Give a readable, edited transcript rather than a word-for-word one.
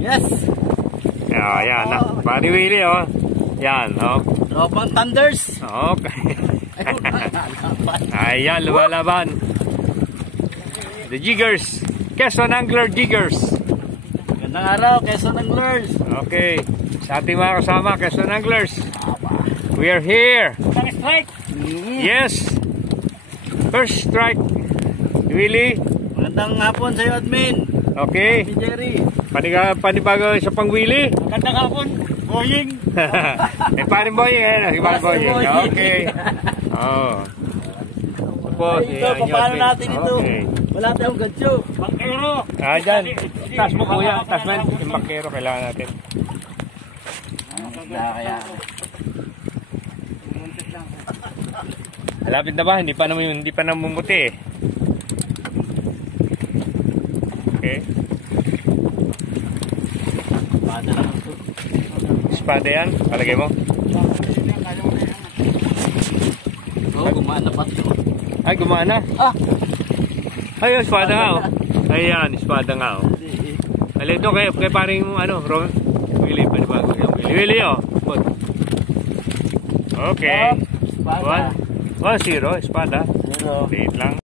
Yes. Yan. Pari Willie, oh. Yan, oh. Tropang Thunders. Okay. Ayan, lumalaban. The Jiggers. Quezon Angler Jiggers. Gandang araw, Quezon Anglers. Okay. Sa ating mga kasama, Quezon Anglers. We are here. First strike. Yes. First strike. Willie. Magandang hapon sa iyo, admin. Okay. Si Jerry. Panibago sa pang Willie. Magandang hapon, Boying. Parin Boying, eh. Si Parin Boying. Okay. Oh. Tapos, Ito, paano natin ito? Okay. Wala tayong gansyo. Bakero. Dyan. Tas mo, kuya. Tas mo. Yung bakero kailangan natin. Kaya. Malapit na ba? Hindi pa namumuti eh. Okay. Pada lang ito. Espada yan. Palagay mo. Oo, gumana pa ito. Ay, gumana. Ay, espada nga oh. Ayan, espada nga oh. Alito kay paring Ron. Willie, panibago yung Willie oh. Okay. 1-0, espada. Wait lang.